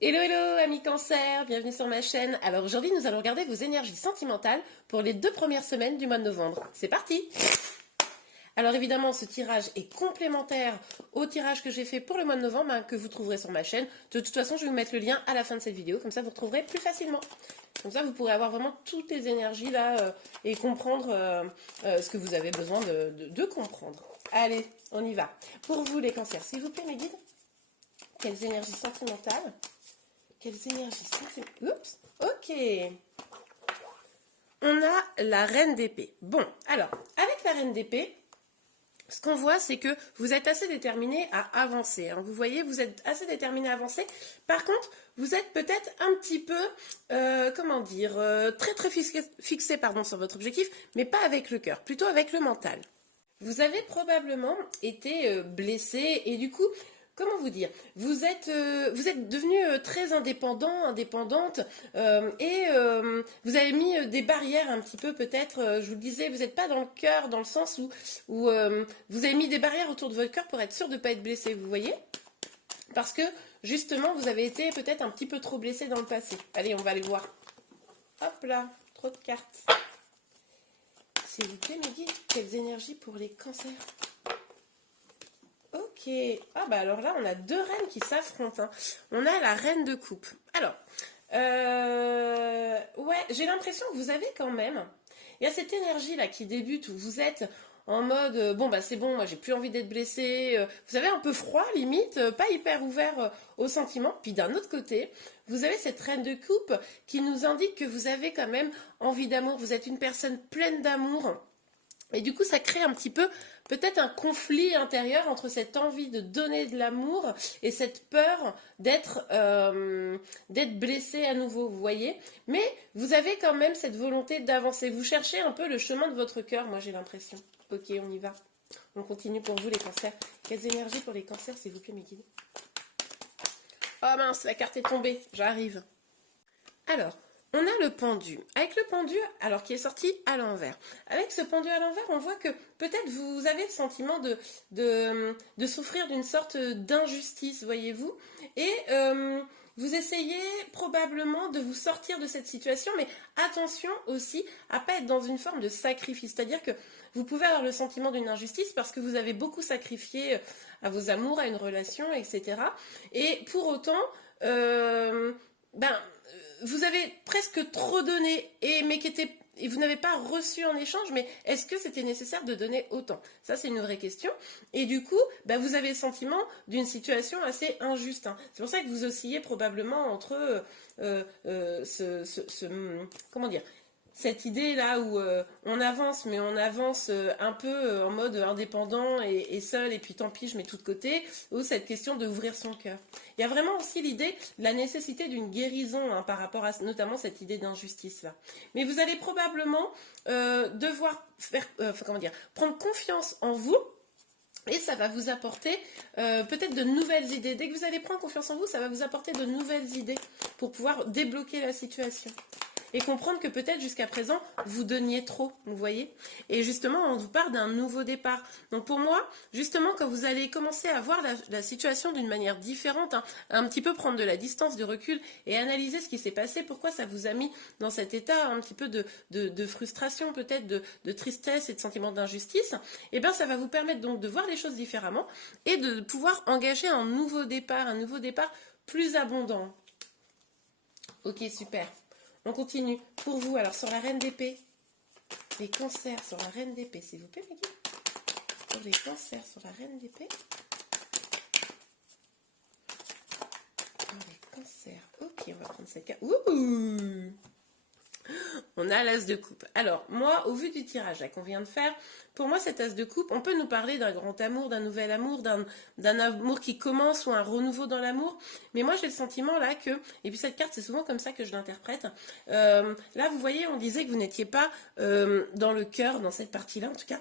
Hello hello amis cancer, bienvenue sur ma chaîne. Alors aujourd'hui nous allons regarder vos énergies sentimentales pour les 2 premières semaines du mois de novembre. C'est parti! Alors évidemment ce tirage est complémentaire au tirage que j'ai fait pour le mois de novembre, que vous trouverez sur ma chaîne. De toute façon je vais vous mettre le lien à la fin de cette vidéo, comme ça vous retrouverez plus facilement. Comme ça vous pourrez avoir vraiment toutes les énergies là et comprendre ce que vous avez besoin de comprendre. Allez, on y va. Pour vous les cancers, s'il vous plaît mes guides, quelles énergies sentimentales? Quelles énergies sentimentales? Oups, ok. On a la reine d'épée. Bon, alors, avec la reine d'épée, ce qu'on voit, c'est que vous êtes assez déterminé à avancer. Hein. Vous voyez, vous êtes assez déterminé à avancer. Par contre, vous êtes peut-être un petit peu, comment dire, très très fixé pardon, sur votre objectif, mais pas avec le cœur, plutôt avec le mental. Vous avez probablement été blessé et du coup, comment vous dire, vous êtes devenu très indépendant, indépendante et vous avez mis des barrières un petit peu peut-être, je vous le disais, vous n'êtes pas dans le cœur, dans le sens où vous avez mis des barrières autour de votre cœur pour être sûr de ne pas être blessé, vous voyez? Parce que justement, vous avez été peut-être un petit peu trop blessé dans le passé. Allez, on va aller voir. Hop là, trop de cartes. S'il vous plaît, mes guides, quelles énergies pour les cancers? Ok. Ah bah alors là, on a deux reines qui s'affrontent. Hein. On a la reine de coupe. Alors, ouais, j'ai l'impression que vous avez quand même... Il y a cette énergie-là qui débute où vous êtes en mode, bon bah c'est bon, moi j'ai plus envie d'être blessé. Vous avez un peu froid, limite, pas hyper ouvert aux sentiments. Puis d'un autre côté, vous avez cette reine de coupe qui nous indique que vous avez quand même envie d'amour. Vous êtes une personne pleine d'amour. Et du coup, ça crée un petit peu, peut-être un conflit intérieur entre cette envie de donner de l'amour et cette peur d'être blessé à nouveau, vous voyez. Mais vous avez quand même cette volonté d'avancer. Vous cherchez un peu le chemin de votre cœur, moi j'ai l'impression. Ok, on y va. On continue pour vous les cancers. Quelles énergies pour les cancers, s'il vous plaît, mes guides? Oh mince, la carte est tombée. J'arrive. Alors, on a le pendu. Avec le pendu, alors qui est sorti à l'envers. Avec ce pendu à l'envers, on voit que peut-être vous avez le sentiment de souffrir d'une sorte d'injustice, voyez-vous. Et vous essayez probablement de vous sortir de cette situation, mais attention aussi à ne pas être dans une forme de sacrifice. C'est-à-dire que vous pouvez avoir le sentiment d'une injustice parce que vous avez beaucoup sacrifié à vos amours, à une relation, etc. Et pour autant, vous avez presque trop donné et vous n'avez pas reçu en échange, mais est-ce que c'était nécessaire de donner autant? Ça, c'est une vraie question. Et du coup, vous avez le sentiment d'une situation assez injuste. Hein. C'est pour ça que vous oscillez probablement entre comment dire, cette idée là où on avance, mais on avance un peu en mode indépendant et seul, et puis tant pis, je mets tout de côté, ou cette question d'ouvrir son cœur. Il y a vraiment aussi l'idée, la nécessité d'une guérison hein, par rapport à notamment cette idée d'injustice là. Mais vous allez probablement devoir faire, comment dire, prendre confiance en vous. Et ça va vous apporter peut-être de nouvelles idées. Dès que vous allez prendre confiance en vous, ça va vous apporter de nouvelles idées pour pouvoir débloquer la situation. Et comprendre que peut-être jusqu'à présent, vous donniez trop, vous voyez. Et justement, on vous parle d'un nouveau départ. Donc pour moi, justement, quand vous allez commencer à voir la situation d'une manière différente, hein, un petit peu prendre de la distance, du recul et analyser ce qui s'est passé, pourquoi ça vous a mis dans cet état un petit peu de frustration, peut-être de tristesse et de sentiment d'injustice, et bien ça va vous permettre donc de voir les choses différemment et de pouvoir engager un nouveau départ plus abondant. Ok, super. On continue. Pour vous, alors sur la reine d'épée, les cancers sur la reine d'épée, s'il vous plaît, mes guides. Pour les cancers sur la reine d'épée. Pour les cancers. Ok, on va prendre cette carte. Ouh! On a l'as de coupe. Alors, moi, au vu du tirage qu'on vient de faire, pour moi, cet as de coupe, on peut nous parler d'un grand amour, d'un nouvel amour, d'un amour qui commence ou un renouveau dans l'amour. Mais moi, j'ai le sentiment là que, et puis cette carte, c'est souvent comme ça que je l'interprète. Là, vous voyez, on disait que vous n'étiez pas dans le cœur, dans cette partie-là en tout cas.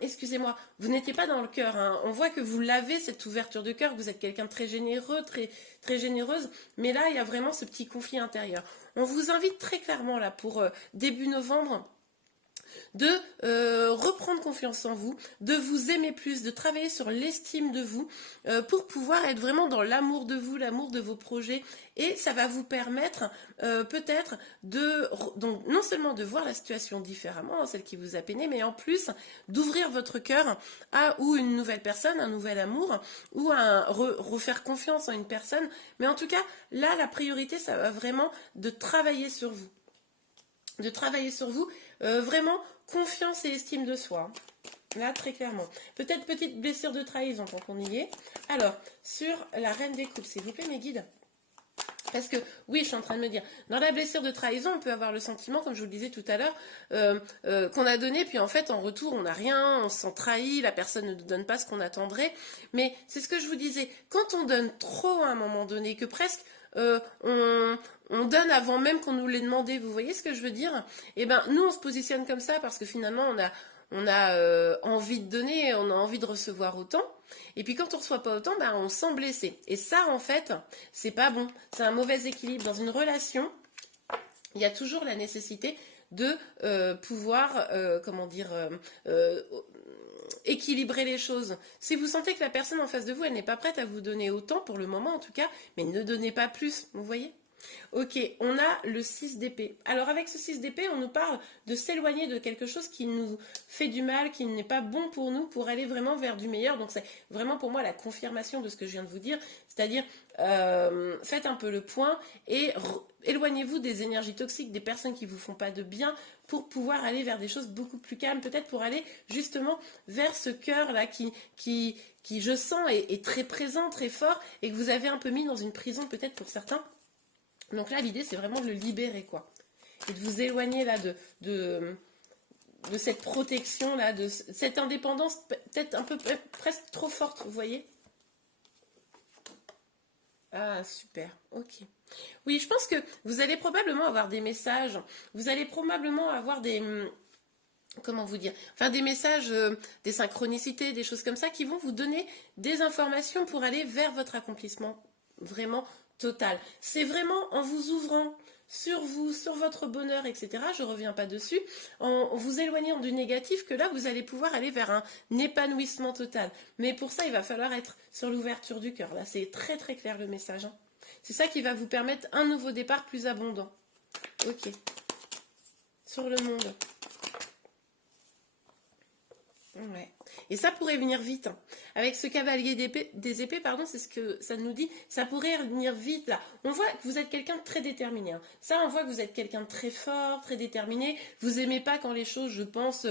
Excusez-moi, vous n'étiez pas dans le cœur. Hein. On voit que vous l'avez, cette ouverture de cœur, que vous êtes quelqu'un de très généreux, très généreuse. Mais là, il y a vraiment ce petit conflit intérieur. On vous invite très clairement là pour début novembre de reprendre confiance en vous, de vous aimer plus, de travailler sur l'estime de vous pour pouvoir être vraiment dans l'amour de vous, l'amour de vos projets. Et ça va vous permettre peut-être donc non seulement de voir la situation différemment, celle qui vous a peiné, mais en plus d'ouvrir votre cœur à ou une nouvelle personne, un nouvel amour, ou à refaire confiance en une personne. Mais en tout cas, là, la priorité, ça va vraiment de travailler sur vous. De travailler sur vous, vraiment confiance et estime de soi. Là, très clairement. Peut-être petite blessure de trahison tant qu'on y est. Alors, sur la reine des coupes, s'il vous plaît, mes guides. Parce que, oui, je suis en train de me dire, dans la blessure de trahison, on peut avoir le sentiment, comme je vous le disais tout à l'heure, qu'on a donné, puis en fait, en retour, on n'a rien, on se sent trahi, la personne ne nous donne pas ce qu'on attendrait. Mais c'est ce que je vous disais, quand on donne trop à un moment donné, que presque on donne avant même qu'on nous l'ait demandé, vous voyez ce que je veux dire? Eh bien, nous, on se positionne comme ça parce que finalement, on a envie de donner, on a envie de recevoir autant. Et puis quand on ne reçoit pas autant, ben, on se sent blessé. Et ça, en fait, c'est pas bon. C'est un mauvais équilibre. Dans une relation, il y a toujours la nécessité de pouvoir, équilibrer les choses. Si vous sentez que la personne en face de vous, elle n'est pas prête à vous donner autant, pour le moment en tout cas, mais ne donnez pas plus, vous voyez? Ok, on a le 6 d'épée. Alors avec ce 6 d'épée, on nous parle de s'éloigner de quelque chose qui nous fait du mal, qui n'est pas bon pour nous, pour aller vraiment vers du meilleur. Donc c'est vraiment pour moi la confirmation de ce que je viens de vous dire. C'est-à-dire, faites un peu le point et éloignez-vous des énergies toxiques, des personnes qui ne vous font pas de bien, pour pouvoir aller vers des choses beaucoup plus calmes, peut-être pour aller justement vers ce cœur-là qui je sens, est très présent, très fort, et que vous avez un peu mis dans une prison peut-être pour certains. Donc là, l'idée, c'est vraiment de le libérer, quoi. Et de vous éloigner, là, de cette protection, là, de cette indépendance peut-être un peu presque trop forte, vous voyez? Ah, super, ok. Oui, je pense que vous allez probablement avoir des messages, vous allez probablement avoir des... Comment vous dire? Enfin, des messages, des synchronicités, des choses comme ça qui vont vous donner des informations pour aller vers votre accomplissement vraiment total. C'est vraiment en vous ouvrant sur vous, sur votre bonheur, etc. Je ne reviens pas dessus. En vous éloignant du négatif que là, vous allez pouvoir aller vers un épanouissement total. Mais pour ça, il va falloir être sur l'ouverture du cœur. Là, c'est très très clair le message. Hein. C'est ça qui va vous permettre un nouveau départ plus abondant. Ok. Sur le monde. Ouais. Et ça pourrait venir vite. Hein. Avec ce cavalier des épées, pardon, c'est ce que ça nous dit. Ça pourrait venir vite là. On voit que vous êtes quelqu'un de très déterminé. Hein. Ça, on voit que vous êtes quelqu'un de très fort, très déterminé. Vous aimez pas quand les choses, je pense,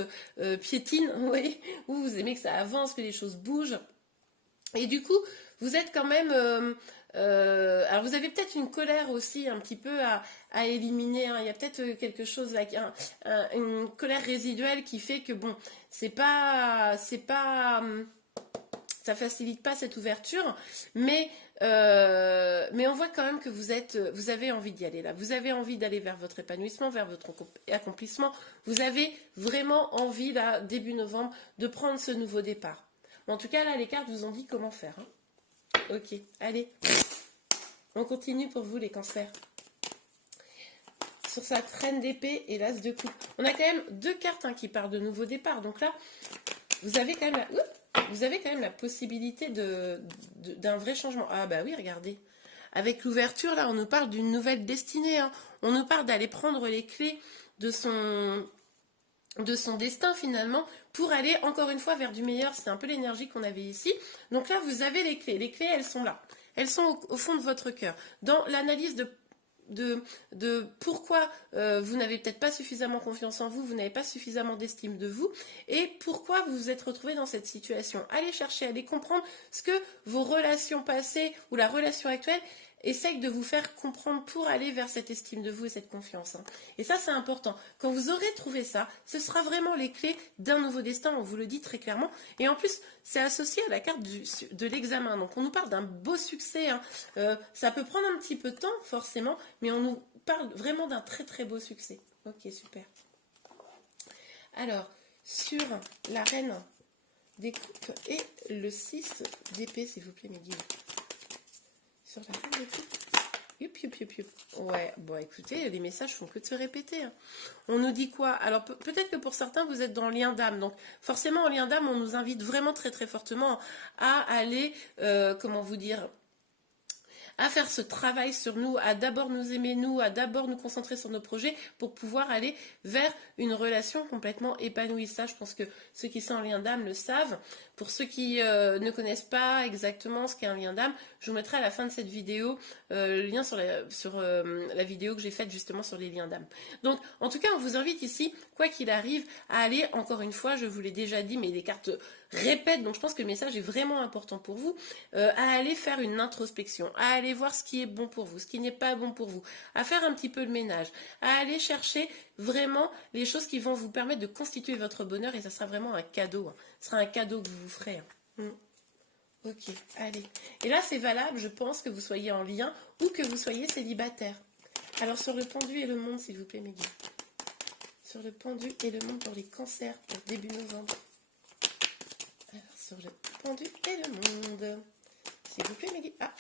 piétinent, oui, ou vous aimez que ça avance, que les choses bougent. Et du coup, vous êtes quand même... alors vous avez peut-être une colère aussi un petit peu à éliminer. Hein. Il y a peut-être quelque chose là, une colère résiduelle qui fait que bon, ça facilite pas cette ouverture, mais on voit quand même que vous avez envie d'y aller là. Vous avez envie d'aller vers votre épanouissement, vers votre accomplissement. Vous avez vraiment envie là, début novembre, de prendre ce nouveau départ. En tout cas là, les cartes vous ont dit comment faire. Hein. Ok, allez, on continue pour vous les cancers. Sur sa reine d'épée et l'as de coupe. On a quand même deux cartes hein, qui parlent de nouveau départ. Donc là, vous avez quand même la possibilité d'un vrai changement. Ah bah oui, regardez. Avec l'ouverture, là, on nous parle d'une nouvelle destinée. Hein. On nous parle d'aller prendre les clés de son destin finalement pour aller encore une fois vers du meilleur. C'est un peu l'énergie qu'on avait ici. Donc là, vous avez les clés. Les clés, elles sont là. Elles sont au fond de votre cœur. Dans l'analyse de pourquoi vous n'avez peut-être pas suffisamment confiance en vous, vous n'avez pas suffisamment d'estime de vous, et pourquoi vous vous êtes retrouvé dans cette situation. Allez chercher, allez comprendre ce que vos relations passées ou la relation actuelle essaye de vous faire comprendre pour aller vers cette estime de vous et cette confiance. Hein. Et ça, c'est important. Quand vous aurez trouvé ça, ce sera vraiment les clés d'un nouveau destin, on vous le dit très clairement. Et en plus, c'est associé à la carte de l'examen. Donc, on nous parle d'un beau succès. Hein. Ça peut prendre un petit peu de temps, forcément, mais on nous parle vraiment d'un très, très beau succès. Ok, super. Alors, sur la reine des coupes et le 6 d'épée, s'il vous plaît, mes guides. Sur la reine des coupes Yup, yup, yup, yup. Ouais, bon, écoutez, les messages font que de se répéter, hein. On nous dit quoi? Alors, peut-être que pour certains, vous êtes dans le lien d'âme. Donc, forcément, en lien d'âme, on nous invite vraiment très, très fortement à aller, comment vous dire, à faire ce travail sur nous, à d'abord nous aimer nous, à d'abord nous concentrer sur nos projets pour pouvoir aller vers une relation complètement épanouie. Ça, je pense que ceux qui sont en lien d'âme le savent. Pour ceux qui ne connaissent pas exactement ce qu'est un lien d'âme, je vous mettrai à la fin de cette vidéo le lien sur la vidéo que j'ai faite justement sur les liens d'âme. Donc, en tout cas, on vous invite ici, quoi qu'il arrive, à aller, encore une fois, je vous l'ai déjà dit, mais les cartes répètent, donc je pense que le message est vraiment important pour vous, à aller faire une introspection, à aller voir ce qui est bon pour vous, ce qui n'est pas bon pour vous, à faire un petit peu le ménage, à aller chercher vraiment les choses qui vont vous permettre de constituer votre bonheur, et ça sera vraiment un cadeau, hein. Ce sera un cadeau que vous vous ferez, hein. Ok, allez. Et là, c'est valable, je pense, que vous soyez en lien ou que vous soyez célibataire. Alors, sur le pendu et le monde, s'il vous plaît, mes guides. Sur le pendu et le monde pour les cancers, pour début novembre. Alors, sur le pendu et le monde. S'il vous plaît, mes guides. Ah,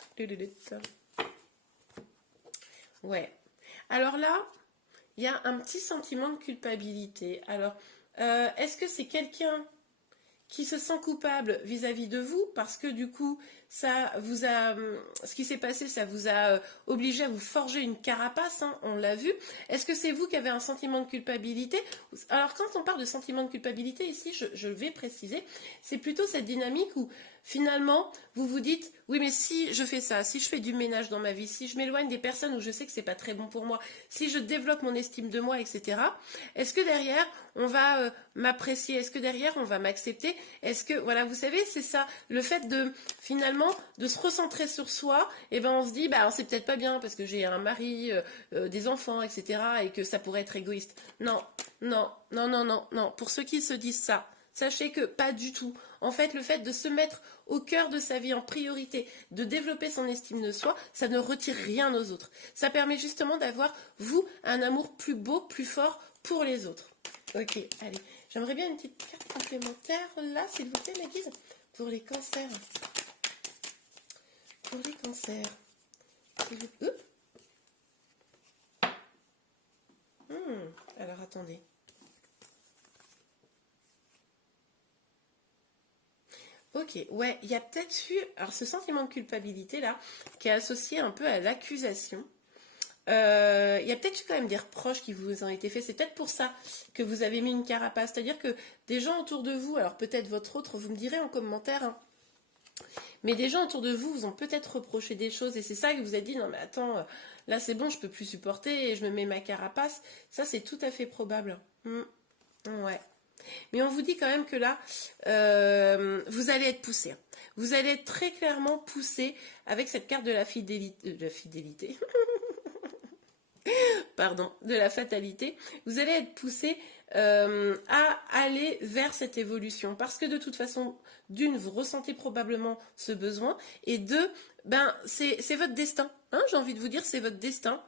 ouais. Alors là, il y a un petit sentiment de culpabilité. Alors, est-ce que c'est quelqu'un qui se sent coupable vis-à-vis de vous parce que du coup, ça vous a, ce qui s'est passé, ça vous a obligé à vous forger une carapace, hein, on l'a vu. Est-ce que c'est vous qui avez un sentiment de culpabilité? Alors, quand on parle de sentiment de culpabilité, ici, je vais préciser, c'est plutôt cette dynamique où finalement, vous vous dites, oui, mais si je fais ça, si je fais du ménage dans ma vie, si je m'éloigne des personnes où je sais que c'est pas très bon pour moi, si je développe mon estime de moi, etc., est-ce que derrière, on va m'apprécier? Est-ce que derrière, on va m'accepter? Est-ce que, voilà, vous savez, c'est ça, le fait de, finalement, de se recentrer sur soi, et ben on se dit, bah, c'est peut-être pas bien parce que j'ai un mari, des enfants, etc., et que ça pourrait être égoïste. Non, non, non, non, non, non. Pour ceux qui se disent ça, sachez que pas du tout. En fait, le fait de se mettre au cœur de sa vie en priorité, de développer son estime de soi, ça ne retire rien aux autres. Ça permet justement d'avoir, vous, un amour plus beau, plus fort pour les autres. Ok, allez. J'aimerais bien une petite carte complémentaire, là, s'il vous plaît, mes guides, pour les cancers. Pour les cancers. Alors, attendez. Ok, ouais, il y a peut-être eu, alors ce sentiment de culpabilité là, qui est associé un peu à l'accusation. Il y a peut-être eu quand même des reproches qui vous ont été faits. C'est peut-être pour ça que vous avez mis une carapace. C'est-à-dire que des gens autour de vous, alors peut-être votre autre, vous me direz en commentaire, hein, mais des gens autour de vous vous ont peut-être reproché des choses et c'est ça que vous vous êtes dit, non mais attends, là c'est bon, je peux plus supporter et je me mets ma carapace. Ça c'est tout à fait probable. Ouais. Mais on vous dit quand même que là, vous allez être poussé. Vous allez être très clairement poussé avec cette carte de la fidélité. Pardon, de la fatalité. Vous allez être poussé à aller vers cette évolution. Parce que de toute façon, d'une, vous ressentez probablement ce besoin. Et deux, ben, c'est votre destin. Hein, j'ai envie de vous dire, c'est votre destin.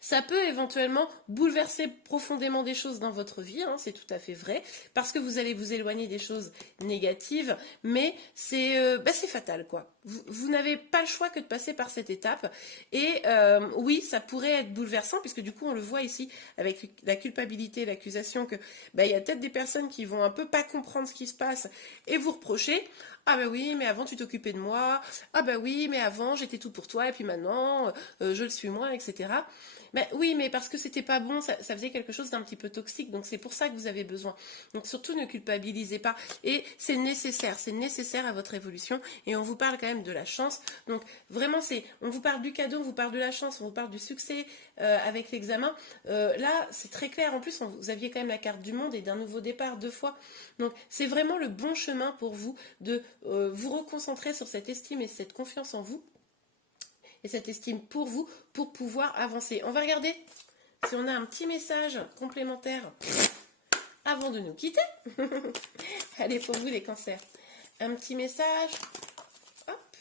Ça peut éventuellement bouleverser profondément des choses dans votre vie, hein, c'est tout à fait vrai, parce que vous allez vous éloigner des choses négatives, mais c'est fatal, quoi. Vous n'avez pas le choix que de passer par cette étape, et oui, ça pourrait être bouleversant, puisque du coup, on le voit ici, avec la culpabilité, l'accusation, que il y a peut-être des personnes qui vont un peu pas comprendre ce qui se passe, et vous reprocher, ah bah oui, mais avant tu t'occupais de moi, ah bah oui, mais avant j'étais tout pour toi, et puis maintenant, je le suis moins, etc. Ben oui, mais parce que c'était pas bon, ça faisait quelque chose d'un petit peu toxique, donc c'est pour ça que vous avez besoin. Donc surtout ne culpabilisez pas. Et c'est nécessaire à votre évolution. Et on vous parle quand même de la chance. Donc vraiment, on vous parle du cadeau, on vous parle de la chance, on vous parle du succès avec l'examen. Là, c'est très clair. En plus, vous aviez quand même la carte du monde et d'un nouveau départ 2 fois. Donc c'est vraiment le bon chemin pour vous de vous reconcentrer sur cette estime et cette confiance en vous. Et cette estime pour vous, pour pouvoir avancer. On va regarder si on a un petit message complémentaire avant de nous quitter. Allez, pour vous les cancers. Un petit message. Hop.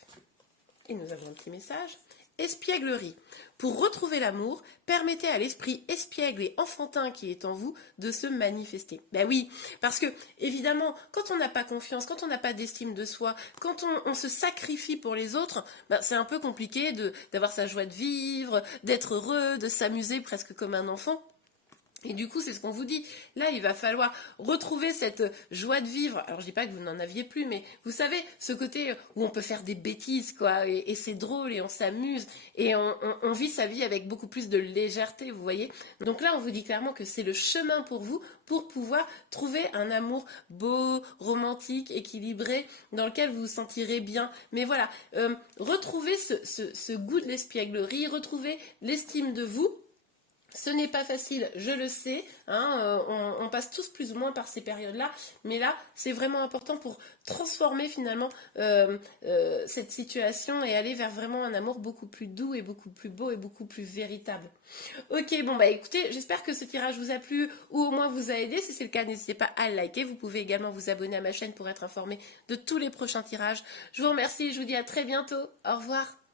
Et nous avons un petit message. Espièglerie. Pour retrouver l'amour, permettez à l'esprit espiègle et enfantin qui est en vous de se manifester. Ben oui, parce que évidemment, quand on n'a pas confiance, quand on n'a pas d'estime de soi, quand on se sacrifie pour les autres, ben c'est un peu compliqué d'avoir sa joie de vivre, d'être heureux, de s'amuser presque comme un enfant. Et du coup, c'est ce qu'on vous dit. Là, il va falloir retrouver cette joie de vivre. Alors, je dis pas que vous n'en aviez plus, mais vous savez, ce côté où on peut faire des bêtises, quoi, et c'est drôle, et on s'amuse, et on vit sa vie avec beaucoup plus de légèreté, vous voyez. Donc là, on vous dit clairement que c'est le chemin pour vous, pour pouvoir trouver un amour beau, romantique, équilibré, dans lequel vous vous sentirez bien. Mais voilà, retrouvez ce goût de l'espièglerie, retrouvez l'estime de vous. Ce n'est pas facile, je le sais, hein, on passe tous plus ou moins par ces périodes-là, mais là, c'est vraiment important pour transformer finalement cette situation et aller vers vraiment un amour beaucoup plus doux et beaucoup plus beau et beaucoup plus véritable. Ok, bon bah écoutez, j'espère que ce tirage vous a plu ou au moins vous a aidé. Si c'est le cas, n'hésitez pas à le liker. Vous pouvez également vous abonner à ma chaîne pour être informé de tous les prochains tirages. Je vous remercie, je vous dis à très bientôt. Au revoir.